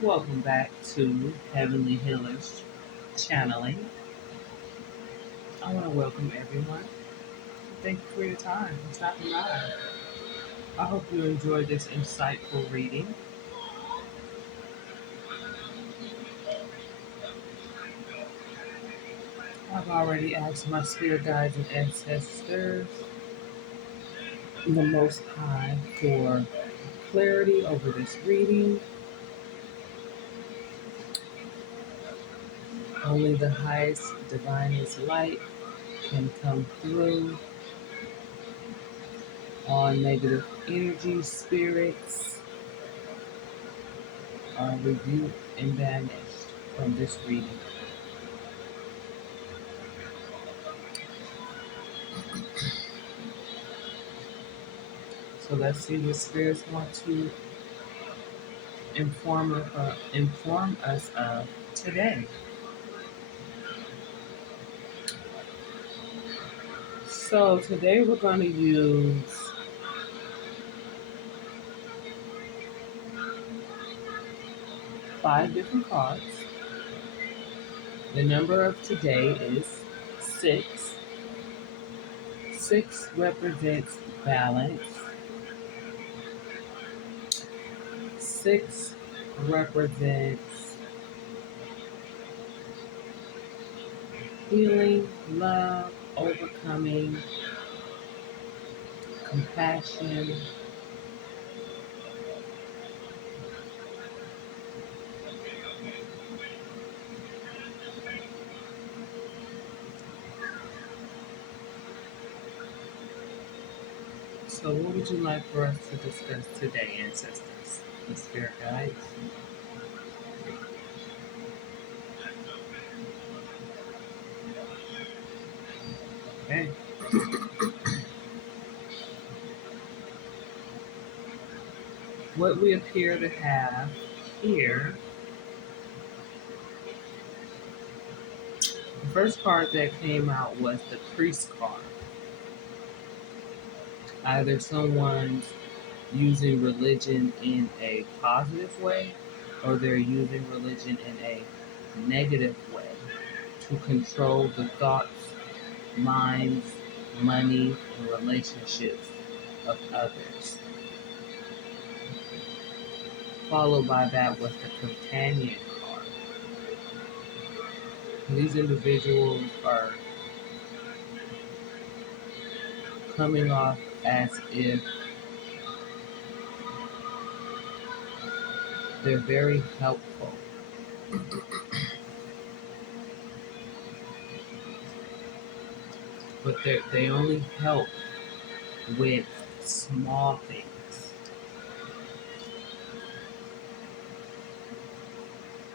Welcome back to Heavenly Healers Channeling. I want to welcome everyone. Thank you for your time and stopping by. I hope you enjoyed this insightful reading. I've already asked my spirit guides and ancestors, the Most High, for clarity over this reading. Only the highest divinest light can come through. All negative energy spirits are rebuked and banished from this reading. So let's see what spirits want to inform us of today. So today we're going to use 5 different cards. The number of today is 6. 6 represents balance. 6 represents healing, love, overcoming, compassion. So what would you like for us to discuss today, ancestors and spirit guides? Okay. What we appear to have here, the first card that came out was the priest card. Either someone's using religion in a positive way or they're using religion in a negative way to control the thoughts, minds, money, and relationships of others. Followed by that was the companion card. These individuals are coming off as if they're very helpful. But they only help with small things.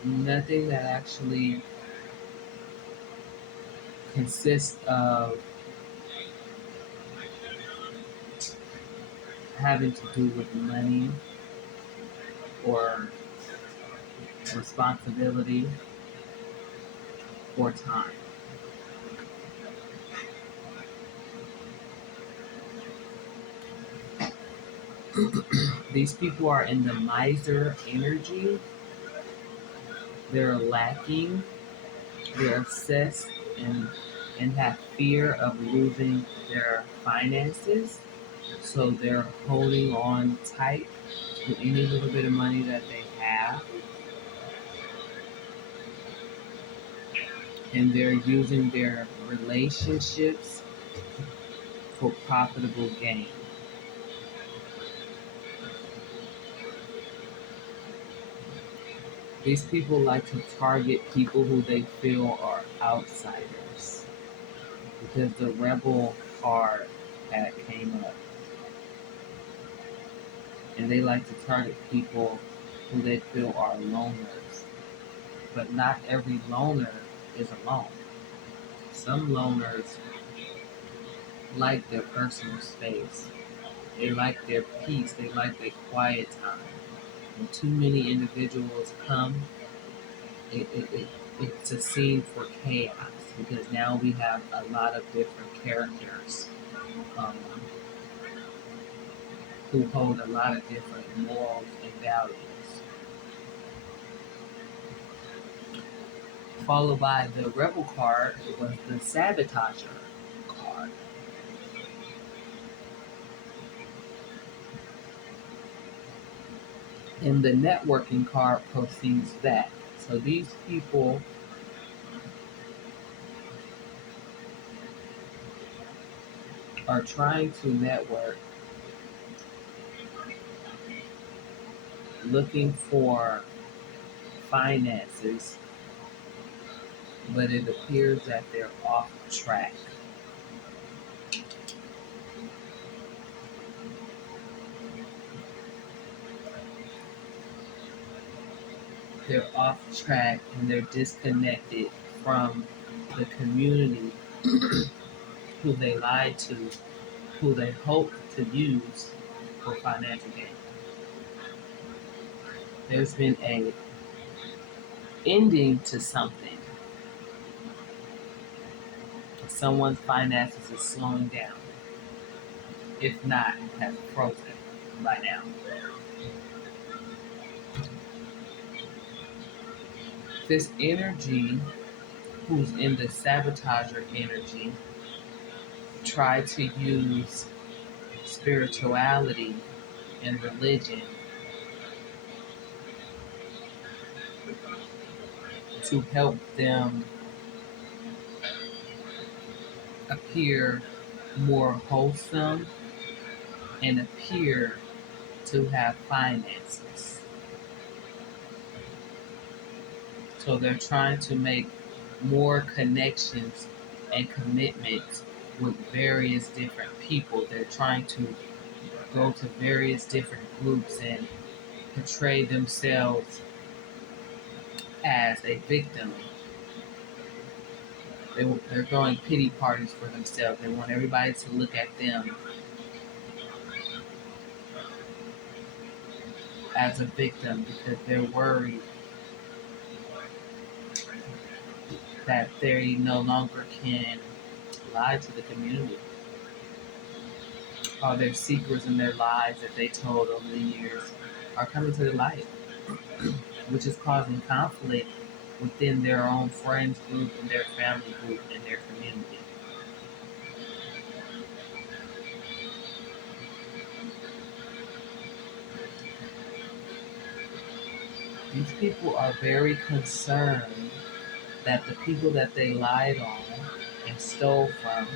Nothing that actually consists of having to do with money or responsibility or time. These people are in the miser energy. They're lacking. They're obsessed and have fear of losing their finances. So they're holding on tight to any little bit of money that they have. And they're using their relationships for profitable gain. These people like to target people who they feel are outsiders because the rebel card had came up. And they like to target people who they feel are loners. But not every loner is alone. Some loners like their personal space. They like their peace. They like their quiet time. When too many individuals come, it's a scene for chaos because now we have a lot of different characters um, who hold a lot of different morals and values. Followed by the rebel card was the sabotager card. And the networking card proceeds that. So these people are trying to network, looking for finances, but it appears that they're off track. They're off track and they're disconnected from the community who they lied to, who they hoped to use for financial gain. There's been a ending to something. Someone's finances is slowing down, if not has frozen by now. This energy, who's in the sabotager energy, try to use spirituality and religion to help them appear more wholesome and appear to have finances. So they're trying to make more connections and commitments with various different people. They're trying to go to various different groups and portray themselves as a victim. They're throwing pity parties for themselves. They want everybody to look at them as a victim because they're worried that they no longer can lie to the community. All their secrets and their lies that they told over the years are coming to the light, which is causing conflict within their own friends group and their family group and their community. These people are very concerned that the people that they lied on and stole from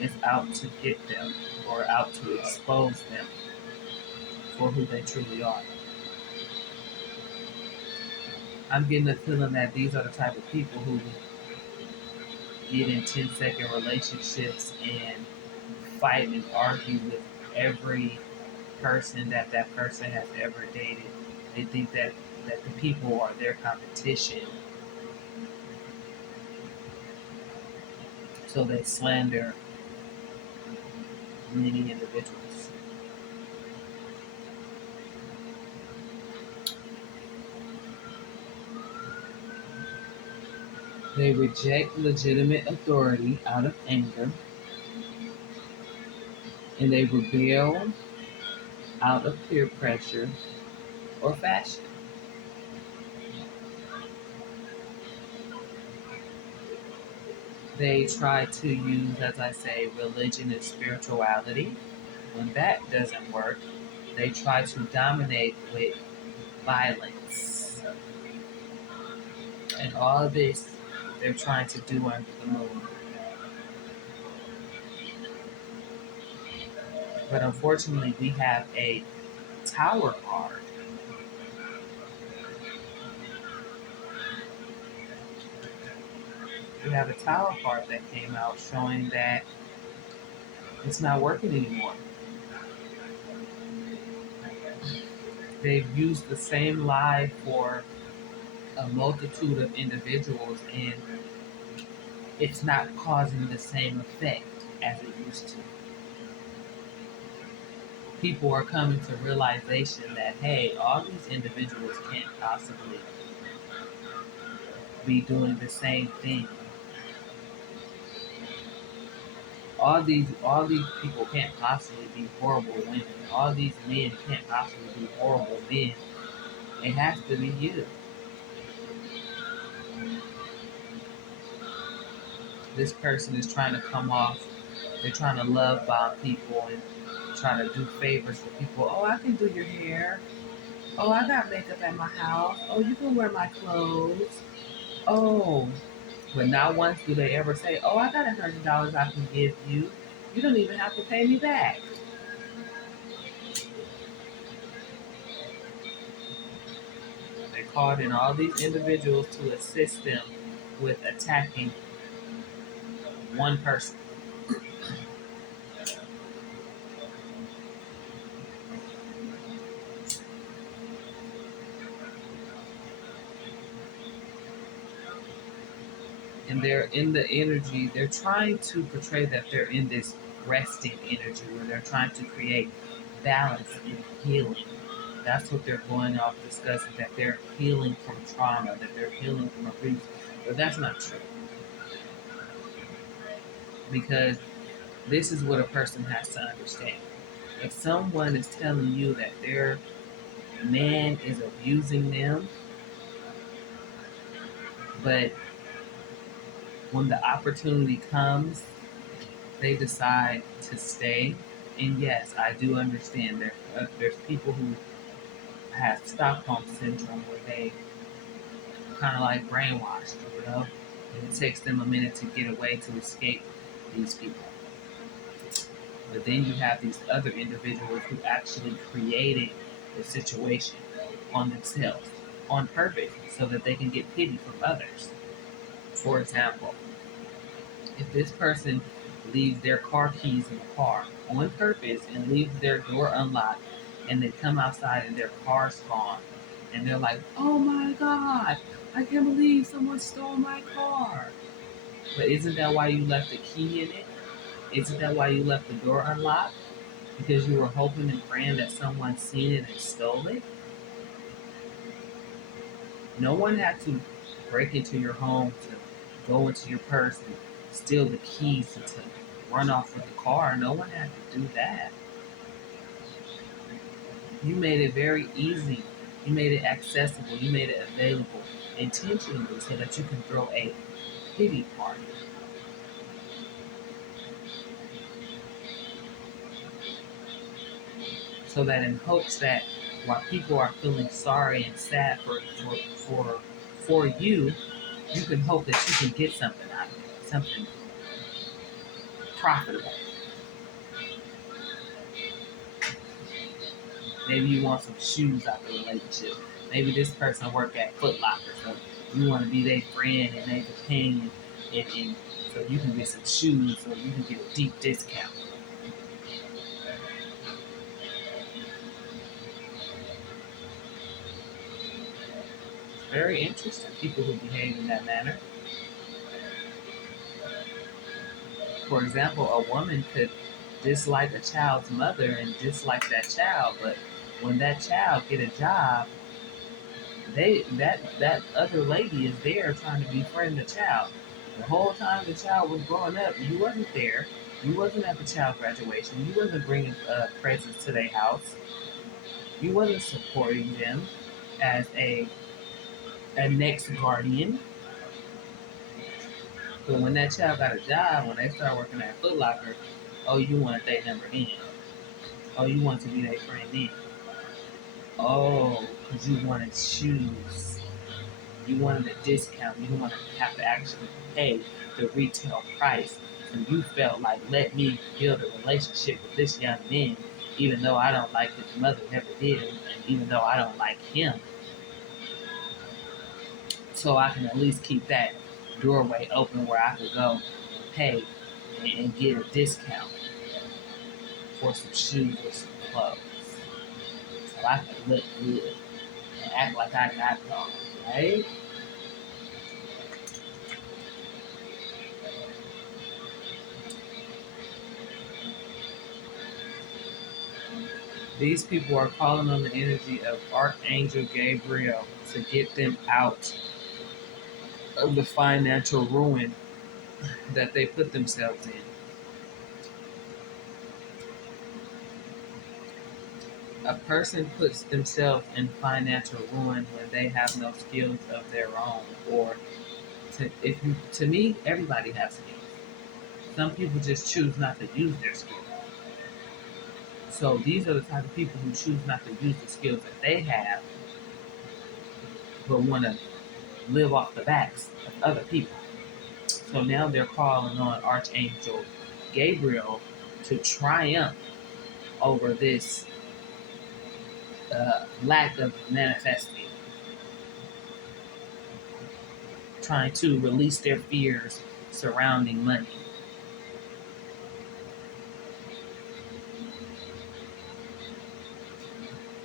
is out to get them or out to expose them for who they truly are. I'm getting the feeling that these are the type of people who get in 10-second relationships and fight and argue with every person that that person has ever dated. They think that the people are their competition. So they slander many individuals. They reject legitimate authority out of anger, and they rebel out of peer pressure or fashion. They try to use, as I say, religion and spirituality. When that doesn't work, they try to dominate with violence. And all of this they're trying to do under the moon. But unfortunately, we have a tower card. We have a tower card that came out showing that it's not working anymore. They've used the same lie for a multitude of individuals, and it's not causing the same effect as it used to. People are coming to realization that, hey, all these individuals can't possibly be doing the same thing. All these people can't possibly be horrible women. All these men can't possibly be horrible men. It has to be you. This person is trying to come off, they're trying to love bomb people and trying to do favors for people. Oh, I can do your hair. Oh, I got makeup at my house. Oh, you can wear my clothes. Oh, but not once do they ever say, oh, I got $100 I can give you. You don't even have to pay me back. They called in all these individuals to assist them with attacking one person. And they're in the energy, they're trying to portray that they're in this resting energy where they're trying to create balance and healing. That's what they're going off discussing, that they're healing from trauma, that they're healing from abuse. But that's not true. Because this is what a person has to understand. If someone is telling you that their man is abusing them, but when the opportunity comes, they decide to stay. And yes, I do understand there's people who have Stockholm syndrome where they kind of like brainwashed, and it takes them a minute to get away to escape these people. But then you have these other individuals who actually created the situation on themselves on purpose so that they can get pity from others. For example, if this person leaves their car keys in the car on purpose and leaves their door unlocked and they come outside and their car's gone and they're like, oh my God, I can't believe someone stole my car. But isn't that why you left the key in it? Isn't that why you left the door unlocked? Because you were hoping and praying that someone seen it and stole it? No one had to break into your home to go into your purse and steal the keys and to run off with the car. No one had to do that. You made it very easy. You made it accessible. You made it available intentionally so that you can throw a pity party. So that in hopes that while people are feeling sorry and sad for you, you can hope that you can get something out of it, something profitable. Maybe you want some shoes out of the relationship. Maybe this person work at Foot Locker, so you want to be their friend and their companion, and so you can get some shoes, so you can get a deep discount. It's very interesting. People who behave in that manner. For example, a woman could dislike a child's mother and dislike that child, but when that child get a job, that other lady is there trying to befriend the child. The whole time the child was growing up, you wasn't there. You wasn't at the child graduation. You wasn't bringing presents to their house. You wasn't supporting them as a next guardian. But when that child got a job, when they started working at Foot Locker, oh, you wanted their number in. Oh, you wanted to be their friend in. Oh, because you wanted shoes. You wanted a discount. You didn't want to have to actually pay the retail price. And you felt like, let me build a relationship with this young man, even though I don't like his mother, never did, and even though I don't like him. So I can at least keep that doorway open where I could go and pay and get a discount for some shoes or some clothes. So I can look good and act like I got it all, right? These people are calling on the energy of Archangel Gabriel to get them out of the financial ruin that they put themselves in. A person puts themselves in financial ruin when they have no skills of their own, or to me, everybody has skills. Some people just choose not to use their skills. So these are the type of people who choose not to use the skills that they have, but want to live off the backs of other people. So now they're calling on Archangel Gabriel to triumph over this lack of manifesting, trying to release their fears surrounding money.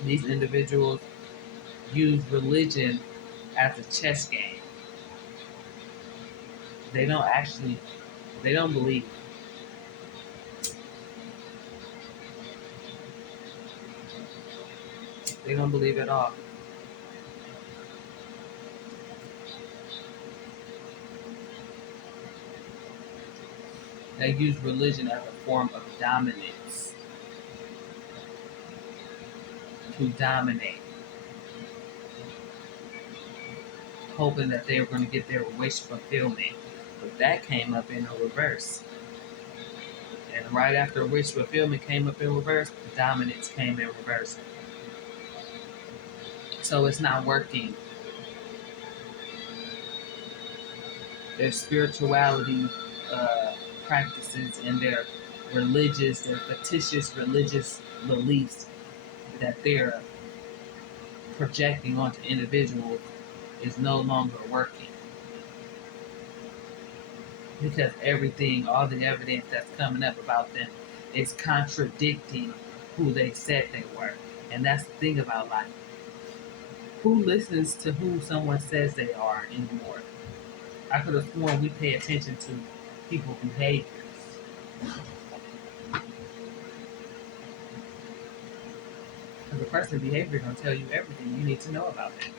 These individuals use religion as a chess game. They don't actually, they don't believe. They don't believe at all. They use religion as a form of dominance to dominate, hoping that they were going to get their wish fulfillment. But that came up in a reverse. And right after wish fulfillment came up in reverse, dominance came in reverse. So it's not working. Their spirituality practices and their fictitious religious beliefs that they're projecting onto individuals is no longer working. Because everything, all the evidence that's coming up about them is contradicting who they said they were. And that's the thing about life. Who listens to who someone says they are anymore? I could have sworn we pay attention to people's behaviors. Because a person's behavior is going to tell you everything you need to know about them.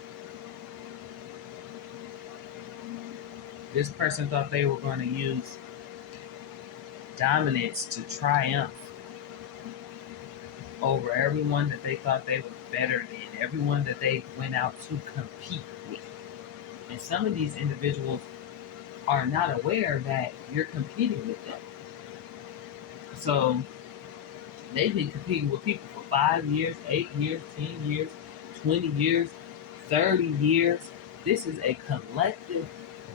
This person thought they were going to use dominance to triumph over everyone that they thought they were better than, everyone that they went out to compete with. And some of these individuals are not aware that you're competing with them. So they've been competing with people for 5 years, 8 years, 10 years, 20 years, 30 years. This is a collective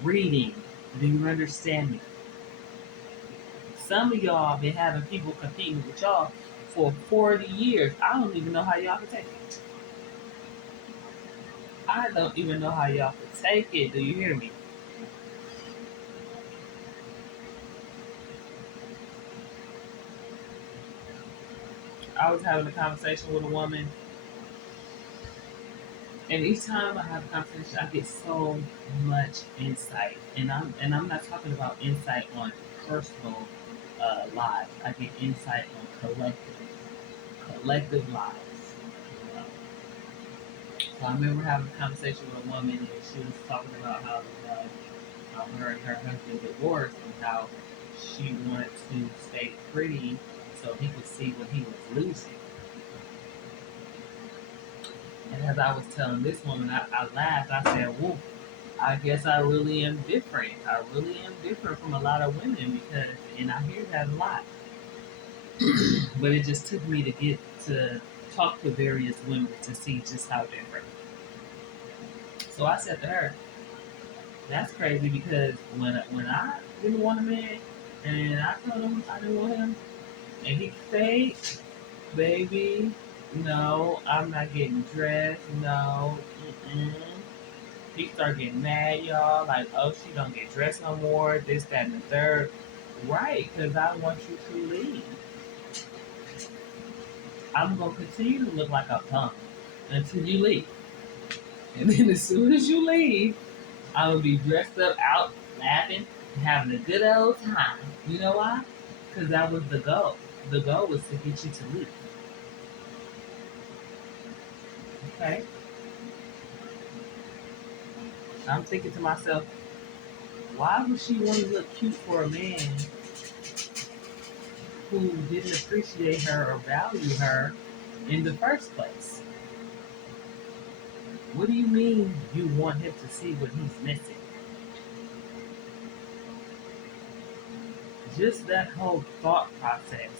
reading. Do you understand me? Some of y'all been having people competing with y'all for 40 years. I don't even know how y'all can take it. I don't even know how y'all can take it. Do you hear me? I was having a conversation with a woman, and each time I have a conversation, I get so much insight. And I'm not talking about insight on personal lives. I get insight on collective lives. Uh, So I remember having a conversation with a woman, and she was talking about how her and her husband divorced, and how she wanted to stay pretty so he could see what he was losing. And as I was telling this woman, I laughed. I said, "Whoa, I guess I really am different. I really am different from a lot of women because," and I hear that a lot. But it just took me to get to talk to various women to see just how different. So I said to her, "That's crazy because when I didn't want a man, and I told him I didn't want him, and he stayed, baby, no, I'm not getting dressed, no, mm-mm." He started getting mad, y'all, like, "Oh, she don't get dressed no more, this, that, and the third." Right, because I want you to leave. I'm going to continue to look like a punk until you leave. And then as soon as you leave, I'm going to be dressed up, out, laughing, having a good old time. You know why? Because that was the goal. The goal was to get you to leave. Okay? I'm thinking to myself, why would she want to look cute for a man who didn't appreciate her or value her in the first place. What do you mean you want him to see what he's missing? Just that whole thought process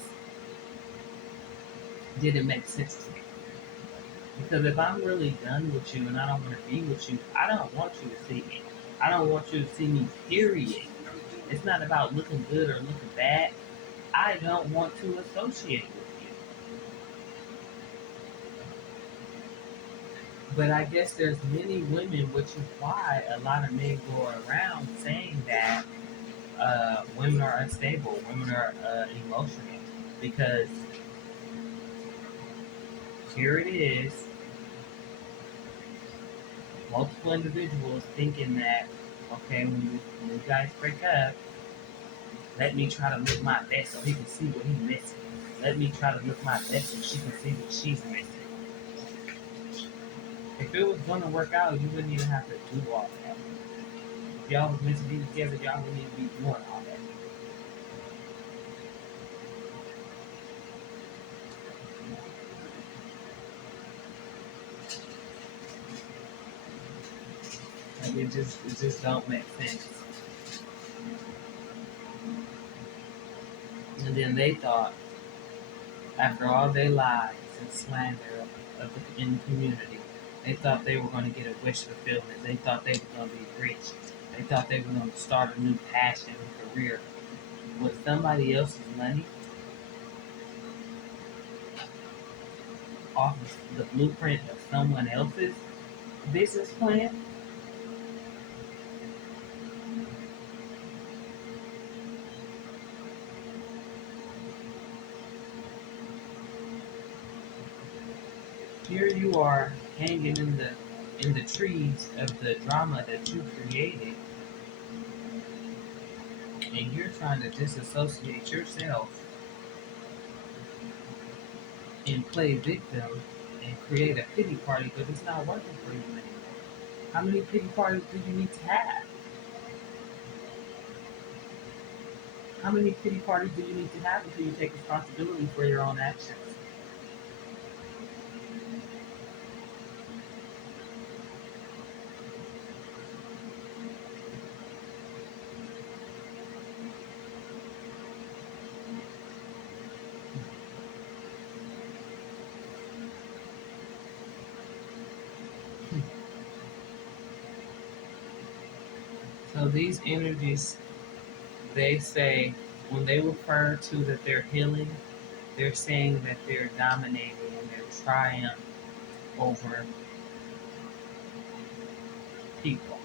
didn't make sense to me. Because if I'm really done with you and I don't want to be with you, I don't want you to see me. I don't want you to see me, period. It's not about looking good or looking bad. I don't want to associate with you. But I guess there's many women, which is why a lot of men go around saying that women are unstable, women are emotional, because here it is, multiple individuals thinking that, okay, when you guys break up, let me try to look my best so he can see what he's missing. Let me try to look my best so she can see what she's missing. If it was going to work out, you wouldn't even have to do all that. If y'all was meant to be together, y'all wouldn't even be doing all that. Like it just don't make sense. And then they thought, after all their lies and slander in the community, they thought they were going to get a wish fulfillment. They thought they were going to be rich. They thought they were going to start a new passion and career with somebody else's money off of the blueprint of someone else's business plan. Here you are hanging in the trees of the drama that you created, and you're trying to disassociate yourself and play victim and create a pity party, but it's not working for you anymore. How many pity parties do you need to have? How many pity parties do you need to have until you take responsibility for your own actions? So these energies, they say, when they refer to that they're healing, they're saying that they're dominating and they're triumph over people.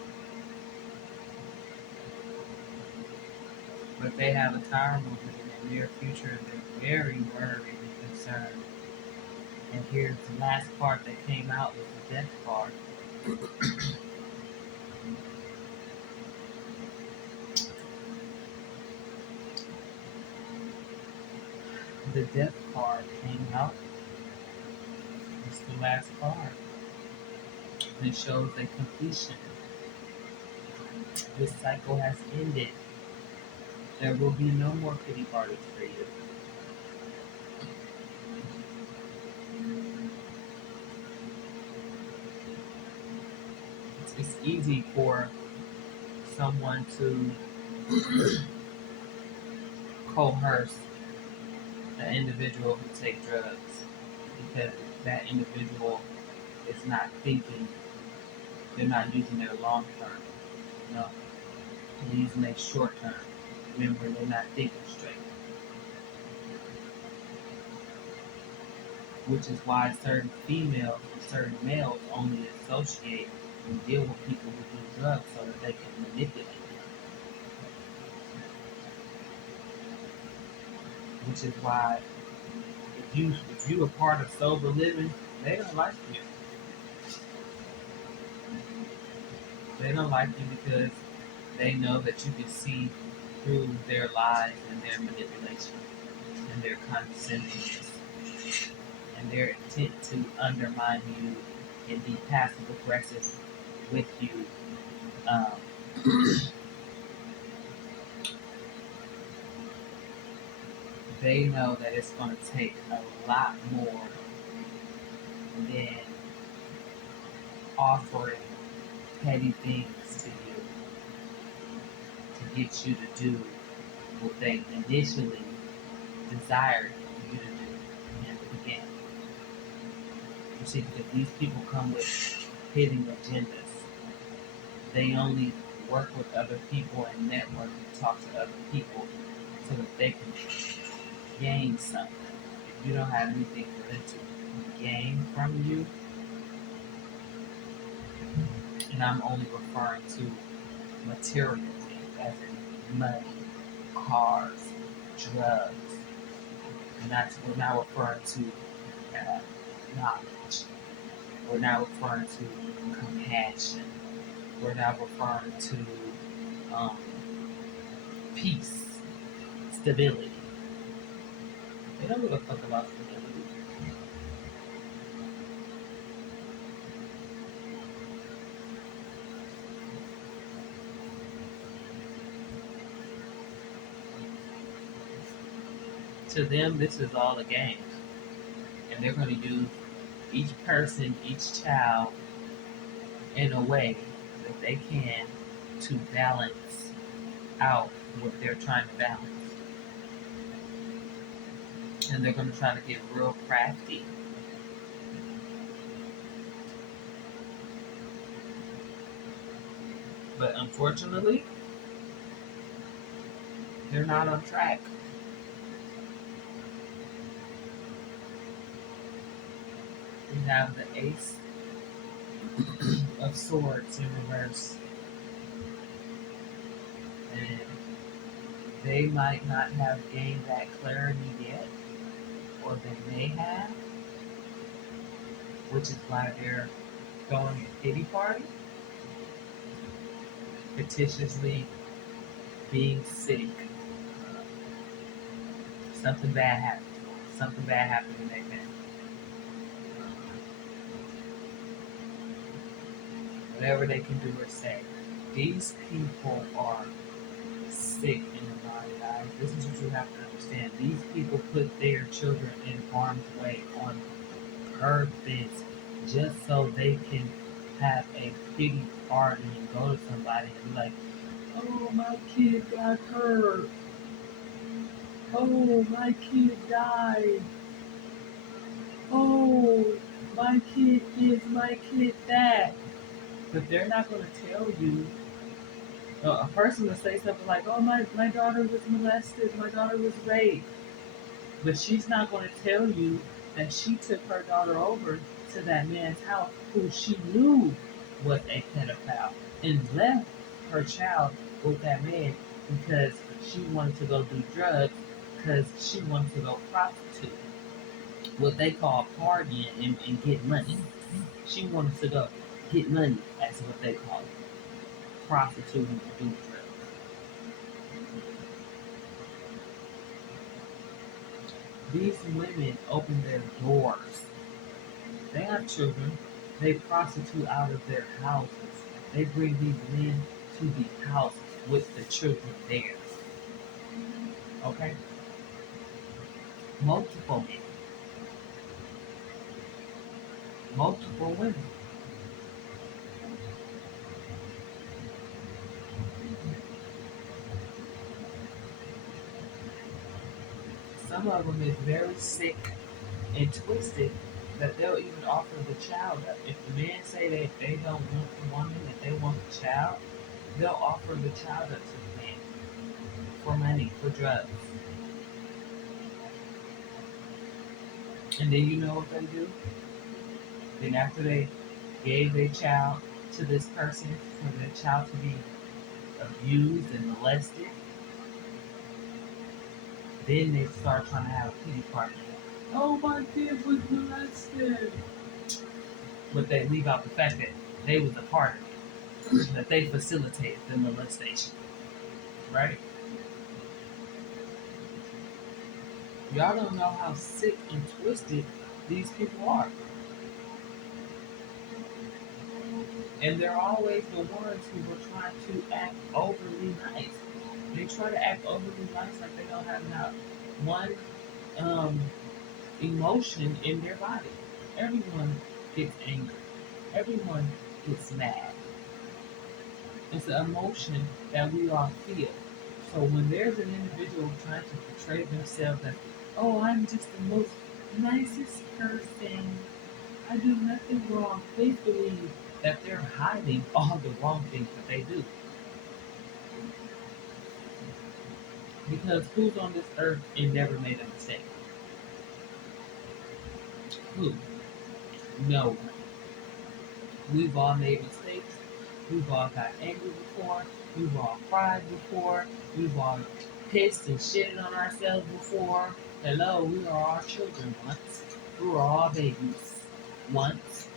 But they have a tower movement in the near future. They're very worried and concerned. And here's the last part that came out with the death card. The death card came out. It's the last card. And it shows a completion. This cycle has ended. There will be no more pity parties for you. It's easy for someone to coerce an individual who takes drugs because that individual is not thinking, they're not using their long term. No, they're using their short term. Remember, they're not thinking straight. Which is why certain females and certain males only associate and deal with people who do drugs so that they can manipulate them. Which is why if you are part of sober living, they don't like you. They don't like you because they know that you can see through their lies and their manipulation and their condescension and their intent to undermine you and be passive aggressive with you. Um, they know that it's going to take a lot more and then offering petty things to you to get you to do what they initially desired you to do in the beginning. You see, because these people come with hidden agendas. They only work with other people and network and talk to other people so that they can gain something. If you don't have anything for them to gain from you, and I'm only referring to material things, as in money, cars, drugs. We're not referring to knowledge. We're not referring to compassion. We're not referring to um, peace, stability. They don't give a fuck about stability. To them, this is all a game. And they're going to use each person, each child, in a way that they can to balance out what they're trying to balance. And they're going to try to get real crafty. But unfortunately, they're not on track. We have the Ace of Swords in reverse. And they might not have gained that clarity yet, or they may have, which is why they're throwing a pity party, fictitiously being sick. Something bad happened. Something bad happened in their family. Whatever they can do or say. These people are sick in the mind, guys. This is what you have to understand. These people put their children in harm's way on purpose just so they can have a pity party and go to somebody and be like, oh, my kid got hurt. Oh, my kid died. Oh, my kid this, my kid that. But they're not going to tell you. A person will say something like, oh, my daughter was molested, my daughter was raped. But she's not going to tell you that she took her daughter over to that man's house who she knew was a pedophile and left her child with that man because she wanted to go do drugs, because she wanted to go prostitute. What they call partying and get money. She wanted to go get money, that's what they call it. Prostituting and do drugs. These women open their doors. They have children. They prostitute out of their houses. They bring these men to the house with the children there. Okay? Multiple men. Multiple women. Some of them is very sick and twisted that they'll even offer the child up. If the men say that they don't want the woman, that they want the child, they'll offer the child up to the man for money, for drugs. And then you know what they do? Then after they gave their child to this person for their child to be abused and molested, then they start trying to have a pity party. Oh, my kid was molested. But they leave out the fact that they was a part of it, that they facilitated the molestation. Right? Y'all don't know how sick and twisted these people are. And they're always the ones who were trying to act overly nice. They try to act overly nice like they don't have not one emotion in their body. Everyone gets angry. Everyone gets mad. It's an emotion that we all feel. So when there's an individual trying to portray themselves as, oh, I'm just the most nicest person, I do nothing wrong, they believe that they're hiding all the wrong things that they do. Because who's on this earth and never made a mistake? Who? No one. We've all made mistakes. We've all got angry before. We've all cried before. We've all pissed and shitted on ourselves before. Hello, we were all children once. We were all babies once.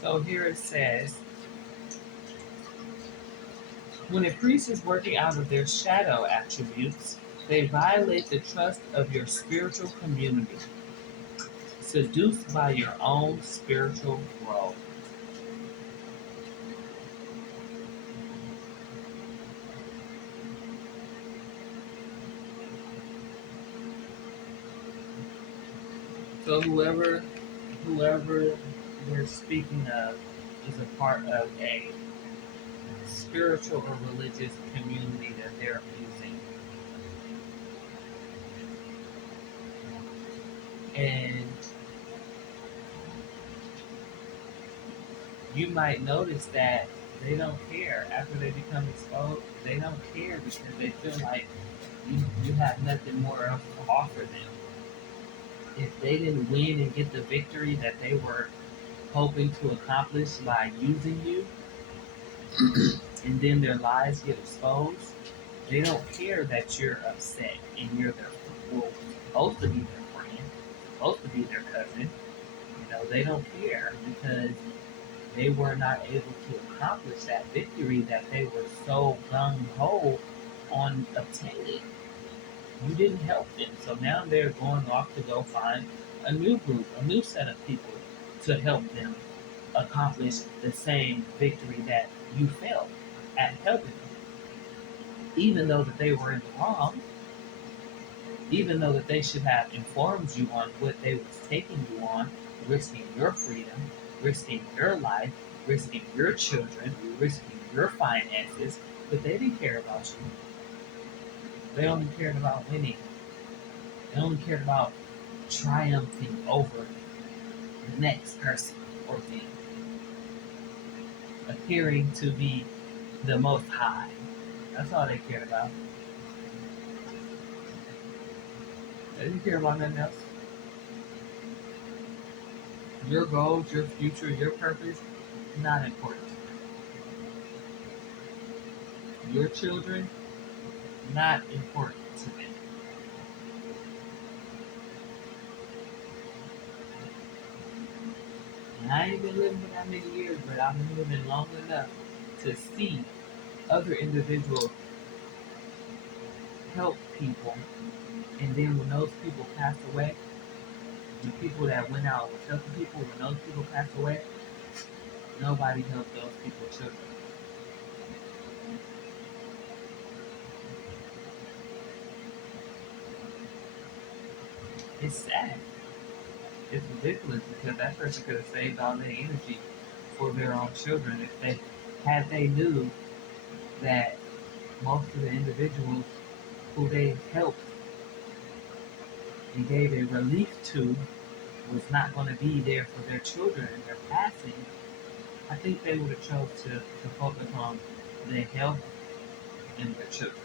So here it says, when a priest is working out of their shadow attributes, they violate the trust of your spiritual community, seduced by your own spiritual growth. So whoever we're speaking of is a part of a spiritual or religious community that they're using. And you might notice that they don't care after they become exposed. They don't care because they feel like you have nothing more else to offer them. If they didn't win and get the victory that they were hoping to accomplish by using you, and then their lies get exposed, they don't care that you're upset and you're their, well, supposed to be their friend, supposed to be their cousin. They don't care because they were not able to accomplish that victory that they were so gung ho on obtaining. You didn't help them, so now they're going off to go find a new group, a new set of people to help them accomplish the same victory that you failed at helping them. Even though that they were in the wrong, even though that they should have informed you on what they was taking you on, risking your freedom, risking your life, risking your children, risking your finances, but they didn't care about you. They only cared about winning. They only cared about triumphing over the next person or thing, appearing to be the most high. That's all they cared about. They didn't care about nothing else. Your goals, your future, your purpose, not important. Your children, not important to them. And I ain't been living for that many years, but I've been living long enough to see other individuals help people. And then when those people pass away, the people that went out with helping people, when those people passed away, nobody helped those people's children. It's sad. It's ridiculous because that person could have saved all their energy for their own children if they knew that most of the individuals who they helped and gave a relief to was not going to be there for their children and their passing. I think they would have chose to focus on their health and their children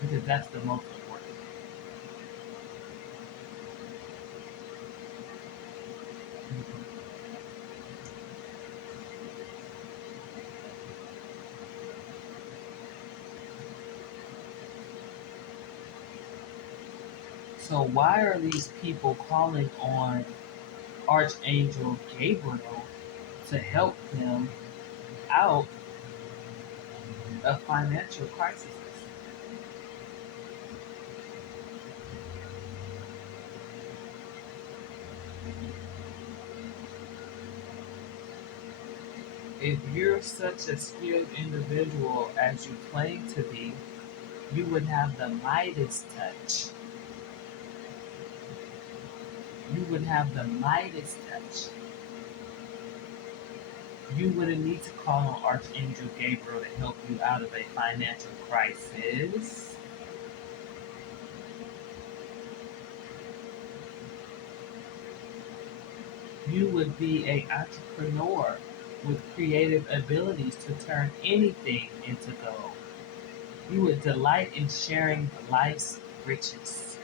because that's the most important. So why are these people calling on Archangel Gabriel to help them out of financial crises. If you're such a skilled individual as you claim to be, you would have the Midas touch. You would have the Midas touch. You wouldn't need to call on Archangel Gabriel to help you out of a financial crisis. You would be an entrepreneur with creative abilities to turn anything into gold. You would delight in sharing life's riches.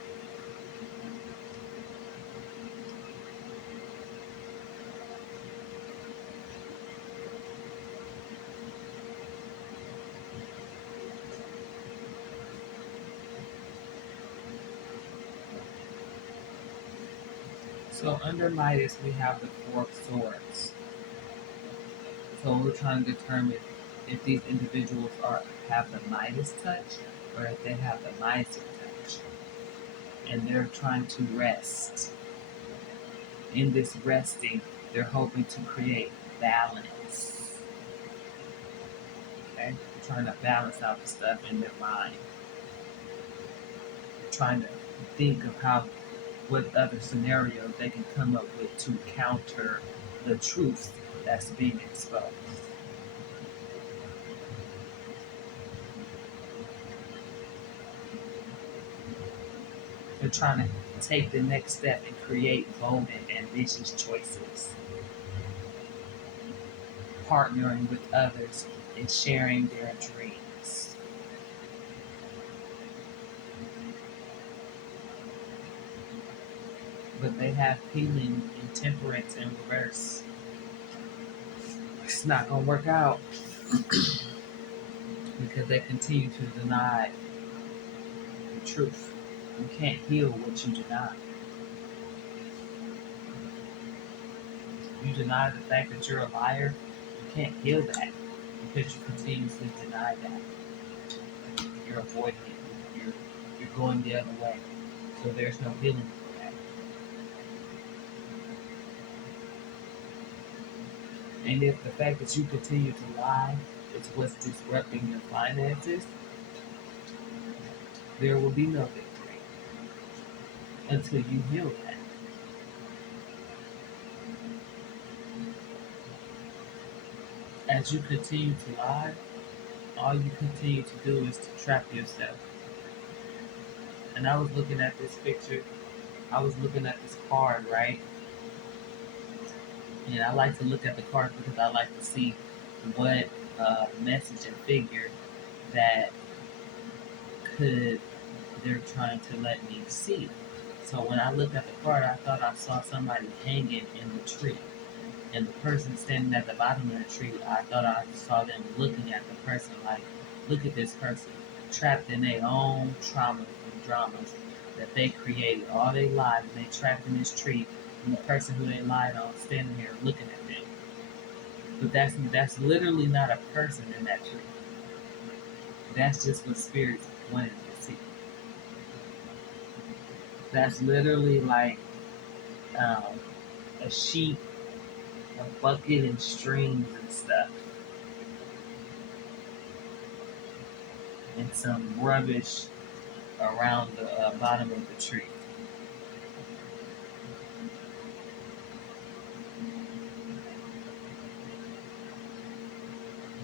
So under Midas, we have the Four of Swords. So we're trying to determine if these individuals have the Midas touch or if they have the Midas touch. And they're trying to rest. In this resting, they're hoping to create balance. Okay? They're trying to balance out the stuff in their mind. They're trying to think of what other scenarios they can come up with to counter the truth that's being exposed. They're trying to take the next step and create bold and ambitious choices. Partnering with others and sharing their dreams. But they have healing and temperance in reverse. It's not going to work out because they continue to deny the truth. You can't heal what you deny. You deny the fact that you're a liar, you can't heal that because you continuously deny that. You're avoiding it. You're going the other way. So there's no healing for that. And if the fact that you continue to lie is what's disrupting your finances, there will be no victory until you heal that. As you continue to lie, all you continue to do is to trap yourself. And I was looking at this picture, I was looking at this card, right? And I like to look at the cards because I like to see what message and figure that could they're trying to let me see. So when I looked at the card, I thought I saw somebody hanging in the tree. And the person standing at the bottom of the tree, I thought I saw them looking at the person like, look at this person, trapped in their own traumas and dramas that they created all their lives, and they trapped in this tree, and the person who they lied on standing here looking at them. But that's literally not a person in that tree. That's just what spirits wanted to see. That's literally like um, a sheep, a bucket, and strings and stuff, and some rubbish around the bottom of the tree.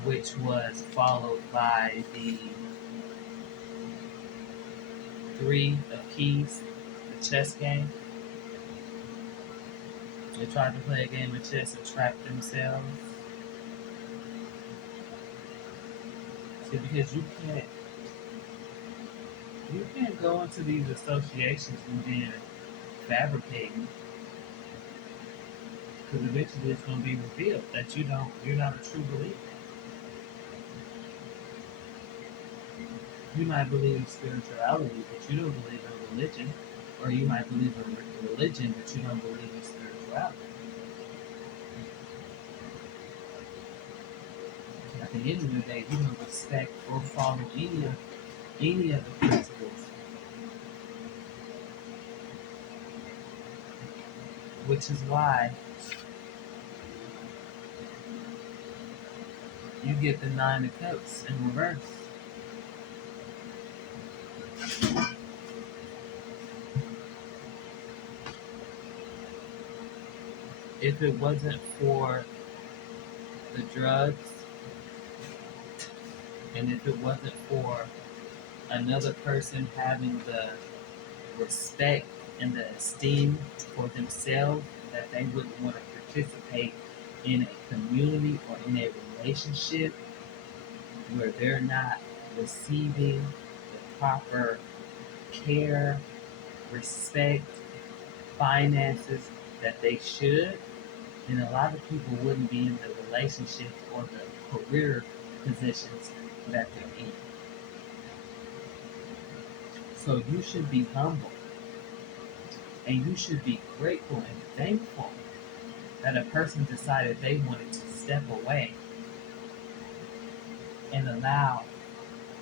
Which was followed by the Three of Keys, the chess game. They tried to play a game of chess and trap themselves. See, because you can't go into these associations and then fabricating, because eventually it's going to be revealed that you're not a true believer. You might believe in spirituality, but you don't believe in religion, or you might believe in religion, but you don't believe in spirituality. at the end of the day, you don't respect or follow any of the principles, which is why you get the nine of cups in reverse. If it wasn't for the drugs, and if it wasn't for another person having the respect and the esteem for themselves, that they wouldn't want to participate in a community or in a relationship where they're not receiving the proper care, respect, finances that they should, then a lot of people wouldn't be in the relationships or the career positions that they're in. So you should be humble and you should be grateful and thankful that a person decided they wanted to step away and allow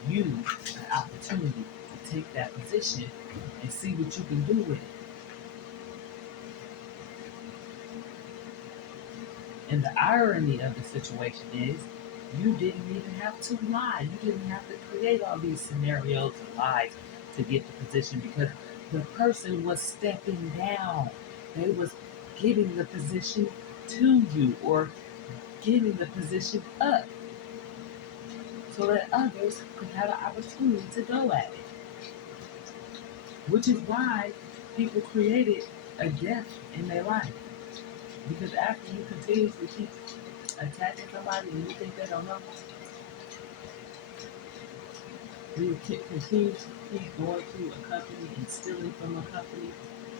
you an opportunity to take that position and see what you can do with it. And the irony of the situation is, you didn't even have to lie. You didn't have to create all these scenarios and lies to get the position because the person was stepping down. They was giving the position to you or giving the position up so that others could have an opportunity to go at it. Which is why people created a death in their life. Because after you continuously keep attacking somebody and you think they don't know, you continue to keep going to a company and stealing from a company,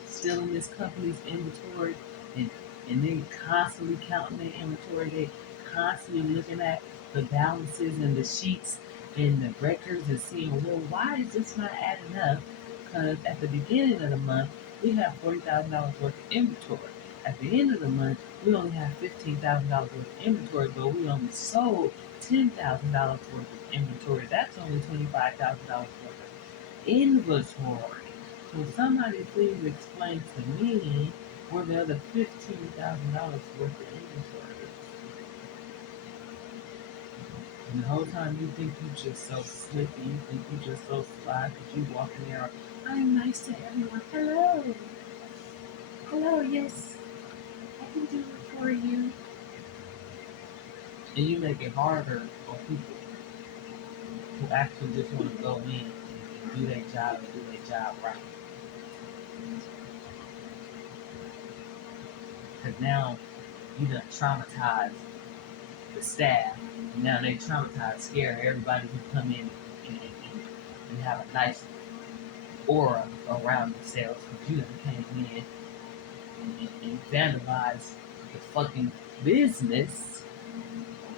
stealing this company's inventory, and, and then constantly counting their inventory. They constantly looking at the balances and the sheets and the records and seeing, well, why is this not adding up? Because at the beginning of the month, we have $40,000 worth of inventory. At the end of the month, we only have $15,000 worth of inventory, but we only sold $10,000 worth of inventory. That's only $25,000 worth of inventory. So somebody please explain to me where the other $15,000 worth of inventory is. And the whole time you think you just so slippy, you think you just so sly because you walk in there, I'm nice to everyone. Hello. Hello, yes. I can do it for you. And you make it harder on people who actually just want to go in and do their job and do their job right. Because now you done traumatized the staff. And now they traumatized, scare everybody who come in and have a nice aura around themselves because you done came in and vandalized the fucking business,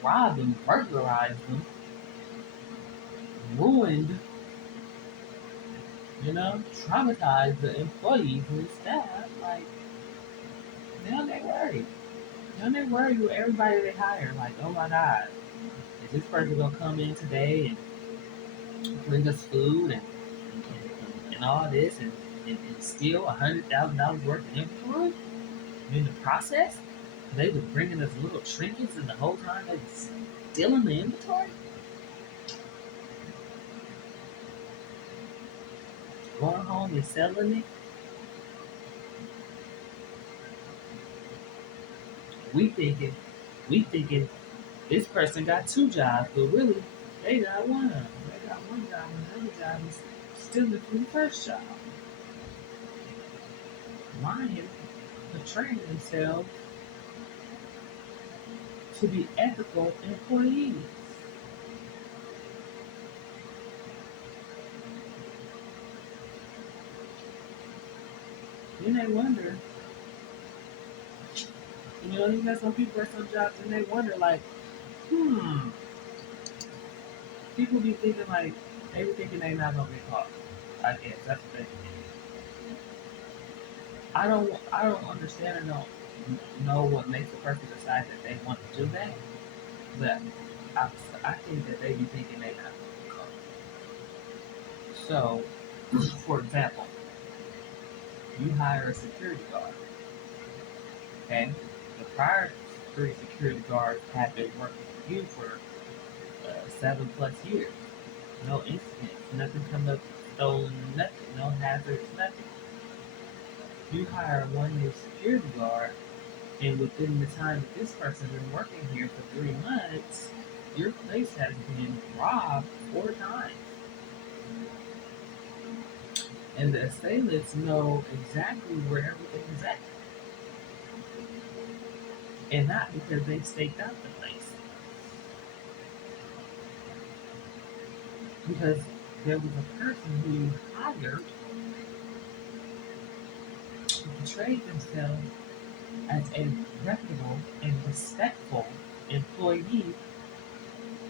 robbed them, burglarized them, ruined, traumatized the employees and the staff. Like, now they worry. Now they worry with everybody they hire. Like, oh my God, is this person gonna come in today and bring us food and all this and steal $100,000 worth of inventory in the process? They were bringing us little trinkets, and the whole time they was stealing the inventory. Going home and selling it. We thinking, we thinking this person got two jobs, but really they got one. They got one job, and the other job is stealing from the first job. Lying, portraying themselves to be ethical employees. Then they wonder, you got some people at some jobs and they wonder, like, people be thinking, like, they be thinking they not gonna get caught. I guess that's the thing. I don't understand or don't know what makes a person decide that they want to do that. But I think that they be thinking they not going to come. So, for example, you hire a security guard, okay? The prior three security guards have been working for you for 7+ years. No incidents, nothing come up stolen, nothing, no hazards, nothing. You hire one new security guard, and within the time that this person has been working here for 3 months, your place has been robbed 4 times. And the assailants know exactly where everything is at. And not because they staked out the place. Because there was a person who you hired who portrayed themselves as a reputable and respectful employee,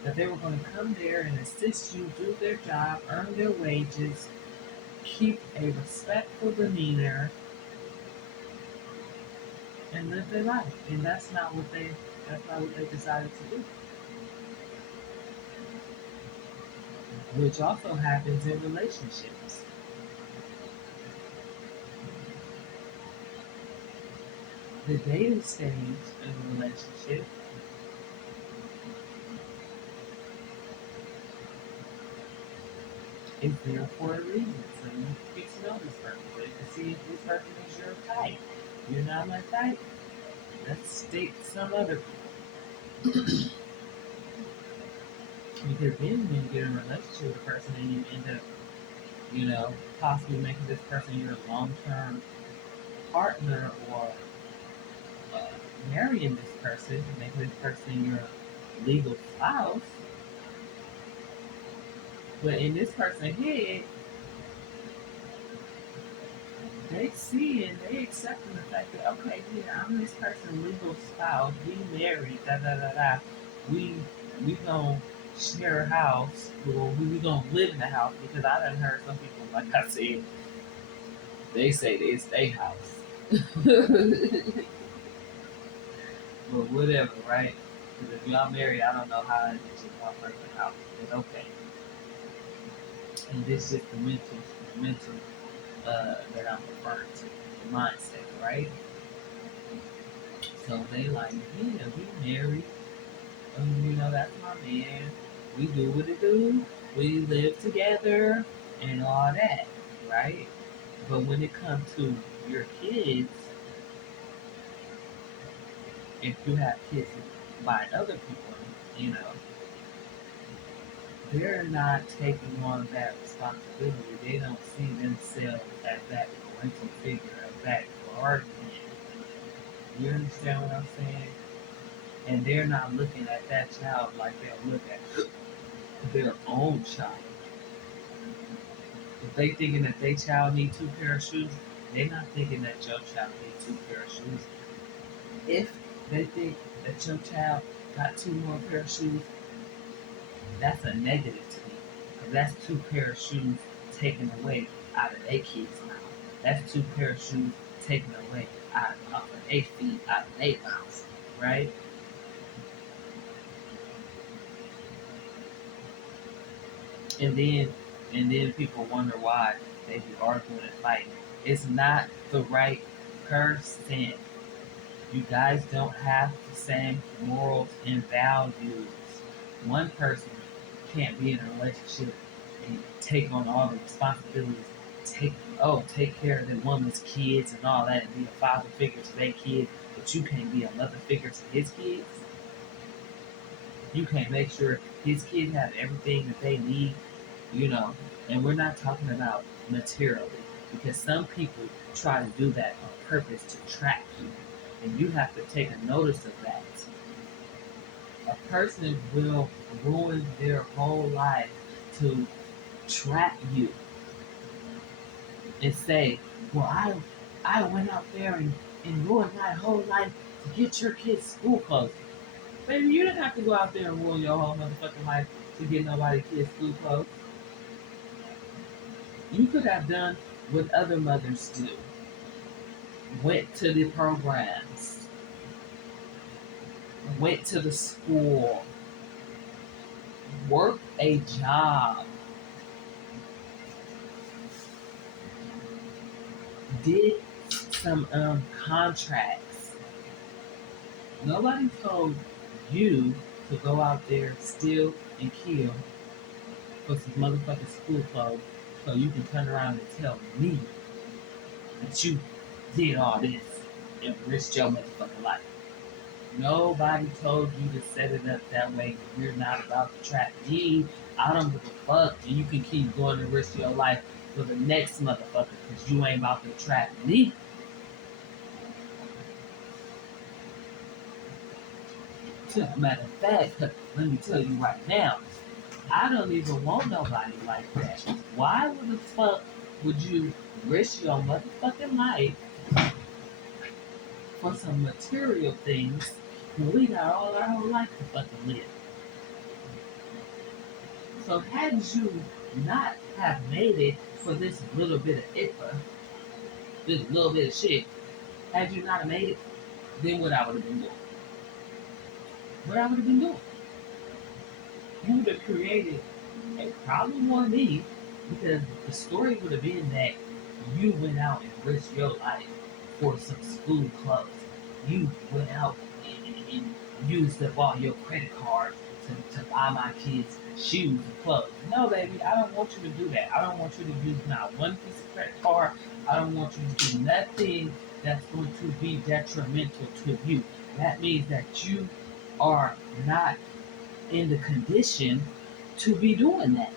that they were going to come there and assist you do their job, earn their wages, keep a respectful demeanor, and live their life. And that's not what they decided to do. Which also happens in relationships. The dating stage of a relationship is there for a reason. So you get to know this person. So you can see if this person is your type. You're not my type. Let's date some other people. Because then when you get in a relationship with a person and you end up, possibly making this person your long-term partner, or uh, marrying this person, making this person your legal spouse. But in this person's head, they see and they accepting the fact that, okay, yeah, I'm this person's legal spouse. We married, da da da da. We we gonna share a house. Well, we gonna live in the house, because I done heard some people, like I said, they say it's their house. But whatever, right? Because if y'all married, I don't know how it's just y'all person's house. But okay. And this is the mental that I'm referring to, the mindset, right? So they like, yeah, we married, that's my man. We do what it do. We live together and all that, right? But when it comes to your kids, if you have kids by other people, you know, they're not taking on that responsibility. They don't see themselves as that parental figure, as that guardian. You understand what I'm saying? And they're not looking at that child like they'll look at their own child. If they thinking that their child need 2 pair of shoes, they're not thinking that your child needs 2 pair of shoes. If they think that your child got 2 more pair of shoes, that's a negative to me. Because that's 2 pair of shoes taken away out of their kids' mouth. That's 2 pair of shoes taken away out of their feet, out of their mouth, right? And then people wonder why they be arguing and fighting. It's not the right person. You guys don't have the same morals and values. One person can't be in a relationship and take on all the responsibilities, take care of the woman's kids and all that, and be a father figure to their kids, but you can't be a mother figure to his kids. You can't make sure his kids have everything that they need, you know. And we're not talking about materially, because some people try to do that on purpose to trap you, and you have to take a notice of that. A person will ruin their whole life to trap you and say, well, I went out there and ruined my whole life to get your kids school clothes. Baby, you didn't have to go out there and ruin your whole motherfucking life to get nobody kids school clothes. You could have done what other mothers do. Went to the programs, went to the school, Work a job. Did some contracts. Nobody told you to go out there, steal, and kill for some motherfucking school clothes so you can turn around and tell me that you did all this and risked your motherfucking life. Nobody told you to set it up that way. We're not about to trap me. I don't give a fuck. And you can keep going and risk your life for the next motherfucker because you ain't about to trap me. Matter of fact, let me tell you right now, I don't even want nobody like that. Why would the fuck would you risk your motherfucking life for some material things when we got all our whole life to fucking live? So had you not have made it for this little bit of ifa, this little bit of shit, had you not have made it, then what I would have been doing? What I would have been doing? You would have created a problem on me because the story would have been that you went out and risked your life for some school clothes. You went out and used up all your credit cards to buy my kids shoes and clothes. No, baby, I don't want you to do that. I don't want you to use not one piece of credit card. I don't want you to do nothing that's going to be detrimental to you. That means that you are not in the condition to be doing that.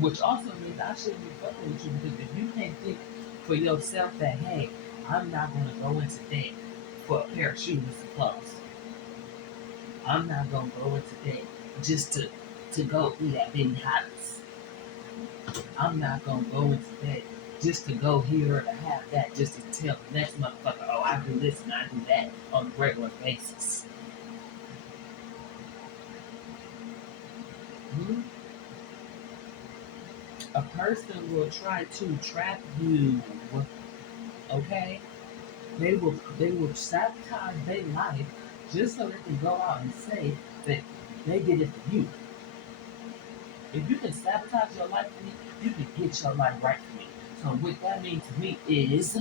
Which also means I shouldn't be fucking with you because if you can't think for yourself that, hey, I'm not going to go into debt for a pair of shoes and clothes. I'm not going to go into debt just to go eat at Benihana's. I'm not going to go into debt just to go here or to have that just to tell the next motherfucker, oh, I do this and I do that on a regular basis. Hmm? A person will try to trap you, okay? They will sabotage their life just so they can go out and say that they did it for you. If you can sabotage your life for me, you can get your life right for me. So what that means to me is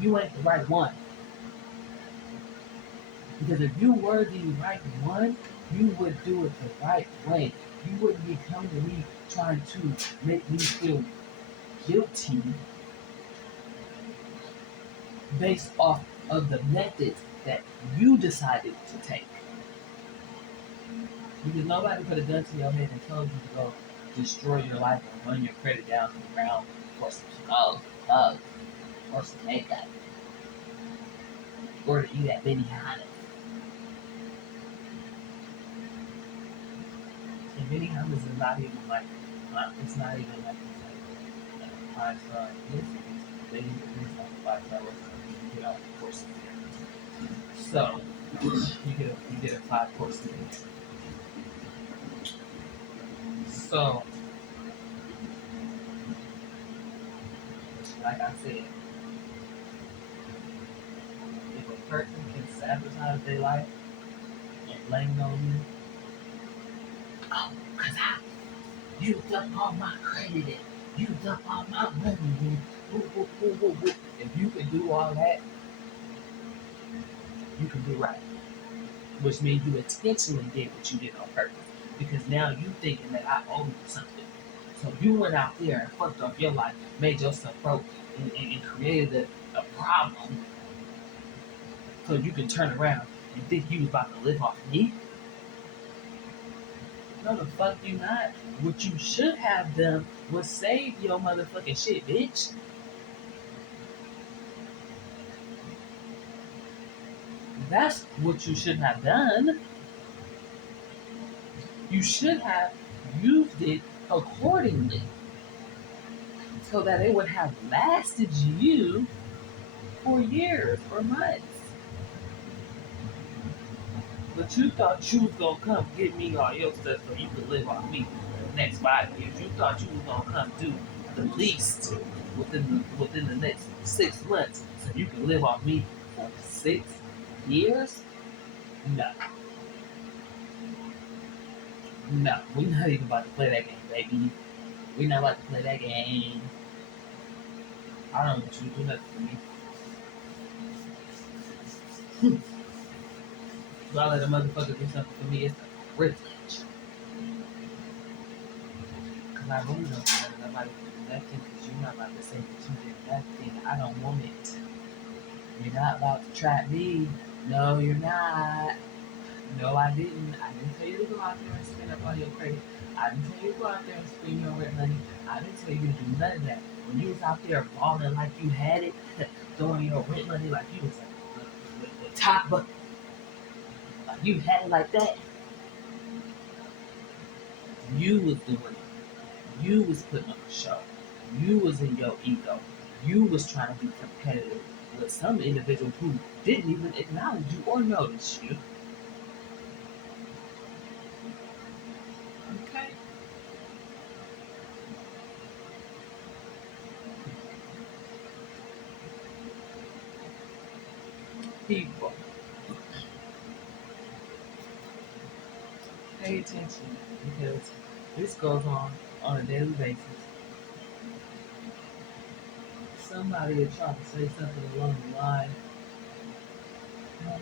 you ain't the right one. Because if you were the right one, you would do it the right way. You wouldn't be coming to me trying to make me feel guilty based off of the methods that you decided to take. Because nobody put a gun to your head and told you to go destroy your life and run your credit down to the ground for some hugs, or some makeup, or to eat at Benihana. And Benihana is not even like, it's not even like it's like a five-star. They need to be like a five-star restaurant. You get all the courses there. So you get a five-course meal. So, like I said, if a person can sabotage their life and blame it on you, oh, because I used up all my credit and used up all my money and woo, woo, woo, woo, woo. If you can do all that, you can do right. Which means you intentionally did what you did on purpose. Because now you thinking that I owe you something. So you went out there and fucked up your life, made yourself broke, and created a problem so you can turn around and think you was about to live off me. No, the fuck you not. What you should have done was save your motherfucking shit, bitch. That's what you should have done. You should have used it accordingly so that it would have lasted you for years or months. But you thought you was gonna come get me all your stuff so you could live off me for the next 5 years. You thought you was gonna come do the least within the next 6 months so you can live off me for 6 Years? No. No. We're not even about to play that game, baby. We're not about to play that game. I don't want you to do nothing for me. So I let a motherfucker do something for me, it's a privilege. Because I really don't let nobody do nothing because you're not about to say that you did nothing. I don't want it. You're not about to trap me. No, you're not. No, I didn't. I didn't tell you to go out there and spend up all your credit. I didn't tell you to go out there and spend your rent money. I didn't tell you to do none of that. When you was out there balling like you had it, throwing your rent money like you was the top, but like you had it like that, you was doing it. You was putting on a show. You was in your ego. You was trying to be competitive with some individual who didn't even acknowledge you or notice you. Okay? People, pay attention because this goes on a daily basis. Somebody will try to say something along the line, "Oh,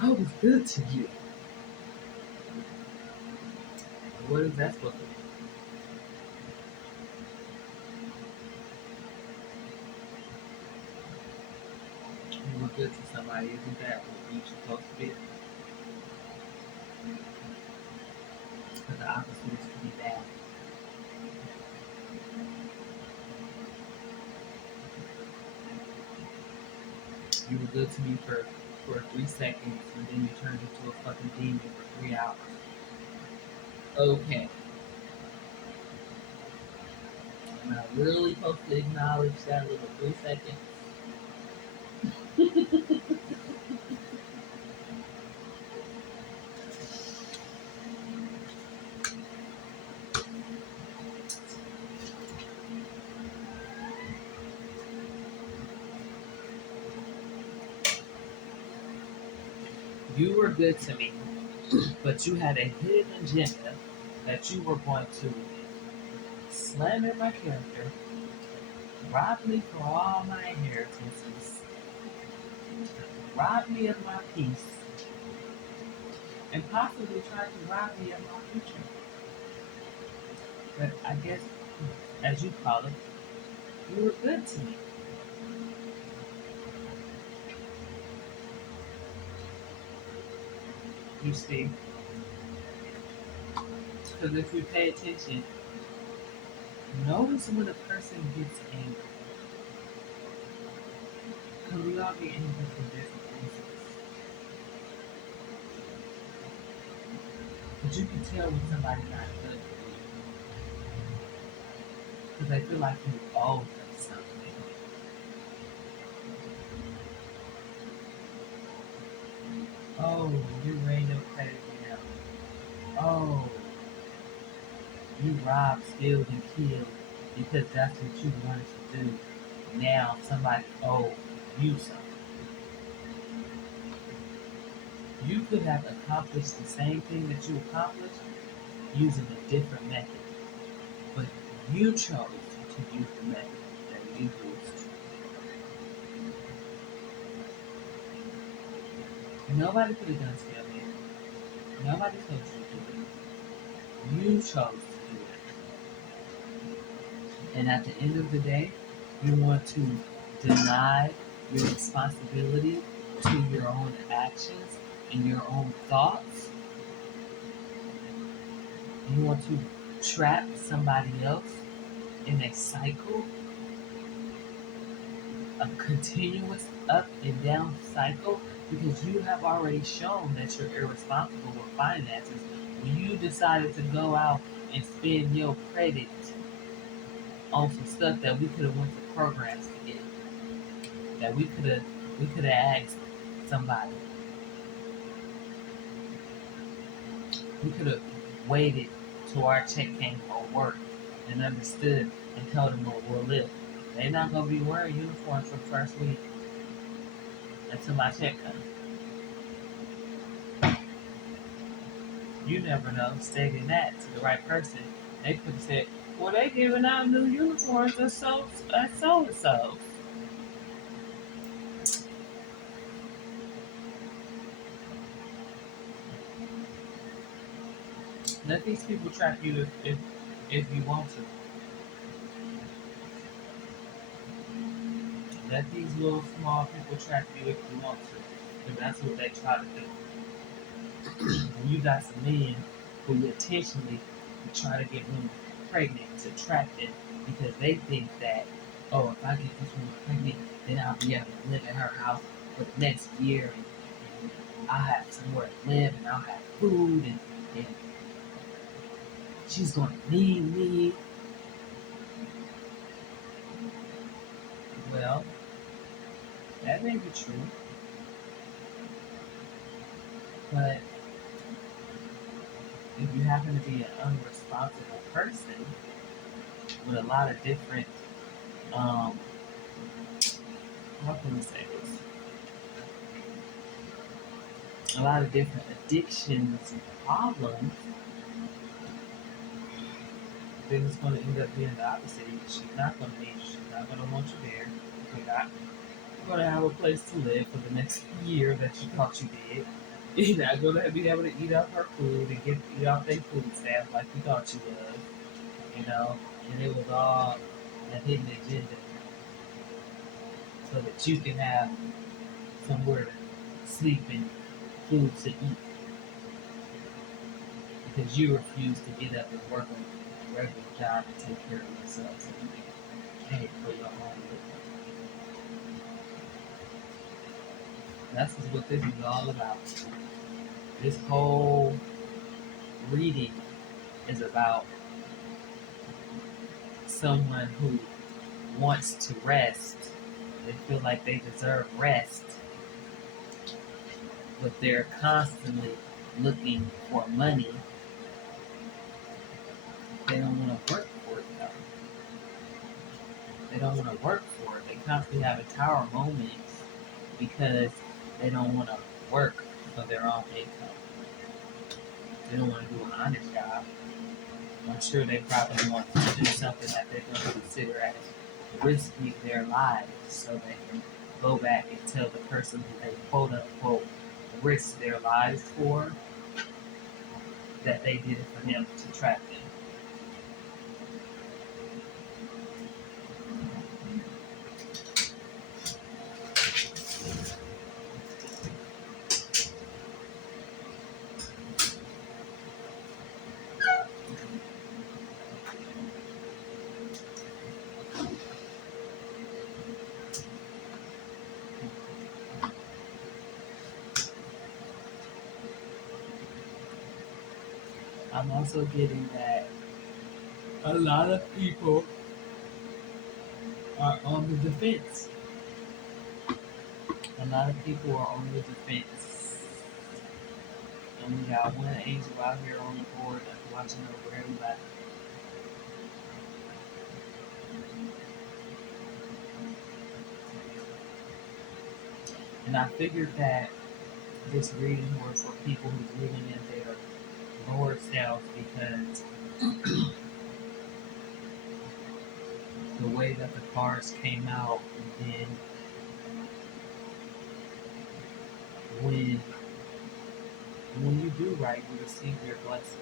I was good to you." What is that supposed to be? You were good to somebody, isn't that what you're supposed to be? But the opposite is to be bad. You were good to me for 3 seconds, and then you turned into a fucking demon for 3 hours. Okay, am I really supposed to acknowledge that little 3 seconds? You were good to me, but you had a hidden agenda that you were going to slander my character, rob me for all my inheritances, rob me of my peace, and possibly try to rob me of my future. But I guess, as you call it, you were good to me. You see, because if we pay attention, notice when a person gets angry. Because we all get angry for different reasons. But you can tell when somebody's not good for you. Because they feel like you owe them something. Oh, you ran your credit down. Oh, you robbed, stealed, and killed because that's what you wanted to do. Now somebody owes you something. You could have accomplished the same thing that you accomplished using a different method, but you chose to use the method that you used. Nobody could have done to your head. Nobody told you to do it. You chose to do it. And at the end of the day, you want to deny your responsibility to your own actions and your own thoughts. You want to trap somebody else in a cycle, a continuous up and down cycle, because you have already shown that you're irresponsible with finances when you decided to go out and spend your credit on some stuff that we could have went to programs to get, that we could have asked somebody. We could have waited till our check came for work and understood and told them what we'll live. They're not gonna be wearing uniforms for the first week. until my check comes. You never know. Stating that to the right person, they could have said, "Well, they giving out new uniforms at so and so." Let these people track you if you want to. Let these little small people track you if you want to. Because that's what they try to do. When you got some men who intentionally try to get women pregnant to track them because they think that, oh, if I get this woman pregnant, then I'll be able to live in her house for the next year and I'll have somewhere to live and I'll have food and she's going to need me. Well, that may be true, but if you happen to be an unresponsible person with a lot of different, um, how can we say this? A lot of different addictions and problems, then it's going to end up being the opposite. She's not going to need you. She's not going to want you there. You're not going to have a place to live for the next year that you thought you did. You're not going to be able to eat off her food and eat off their food stamps like you thought you was. You know, and it was all a hidden agenda so that you can have somewhere to sleep and food to eat because you refuse to get up and work a regular job and take care of yourself so you can pay for your own living. That's what this is all about. This whole reading is about someone who wants to rest. They feel like they deserve rest, but they're constantly looking for money. They don't want to work for it though. They don't want to work for it. They constantly have a tower moments because they don't want to work for their own income. They don't want to do an honest job. I'm sure they probably want to do something that they're going to consider as risking their lives so they can go back and tell the person who they quote unquote risk their lives for that they did it for him to trap them. I'm also getting that a lot of people are on the defense. A lot of people are on the defense. And we got one angel out here on the board that's watching over everybody. And I figured that this reading was for people who's living in their lower selves because the way that the cards came out, and then when you do right, you receive your blessings.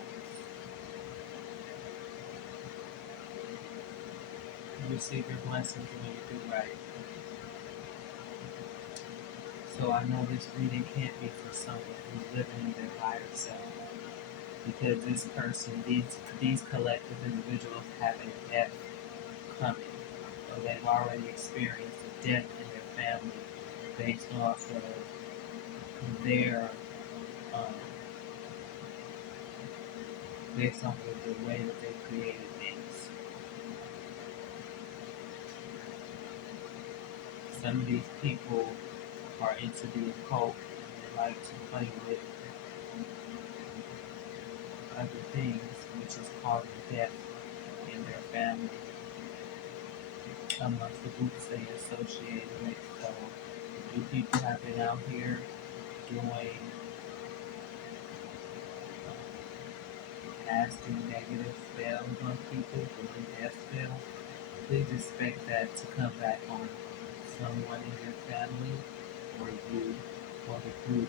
You receive your blessings when you do right. So I know this reading can't be for someone who's living in their higher self. Because this person, these collective individuals have a death coming. Or they've already experienced a death in their family based off of their um, based off of the way that they created things. Some of these people are into the occult and they like to play with other things, which is causing death in their family amongst the groups they associated with. So You people have been out here doing casting negative spells on people, doing death spells. Please expect that to come back on someone in your family or you or the group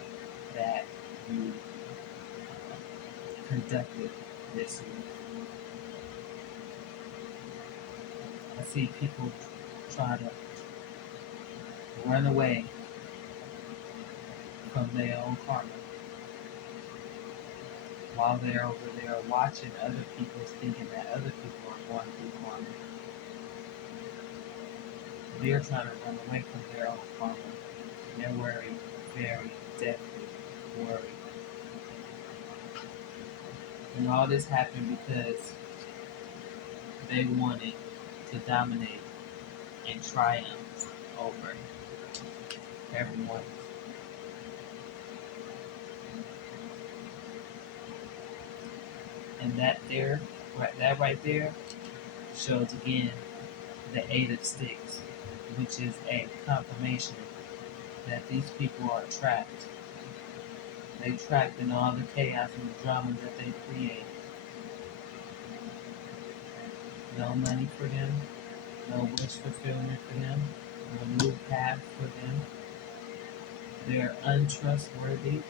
that you conducted this week. I see people try to run away from their own karma while they're over there watching other people, thinking that other people are going through karma. They're trying to run away from their own karma. They're worried, very deathly worried. And all this happened because they wanted to dominate and triumph over everyone. And that right there shows again the Eight of Sticks, which is a confirmation that these people are trapped. They trapped in all the chaos and the drama that they create. No money for them, no wish fulfillment for them, no new path for them. They're untrustworthy.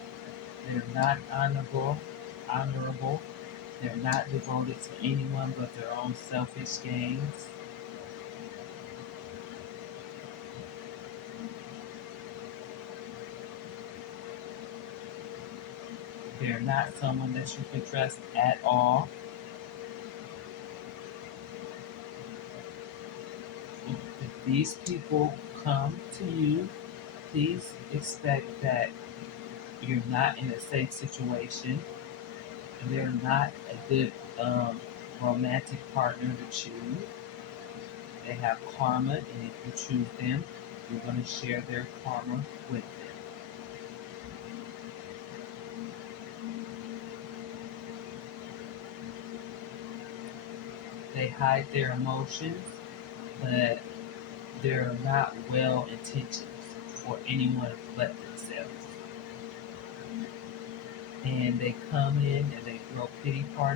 They're not honorable. They're not devoted to anyone but their own selfish gains. They're not someone that you can trust at all. If these people come to you, please expect that you're not in a safe situation. They're not a good romantic partner to choose. They have karma, and if you choose them, you're going to share their karma with them. They hide their emotions, but they're not well intentions for anyone but themselves. And they come in and they throw pity parties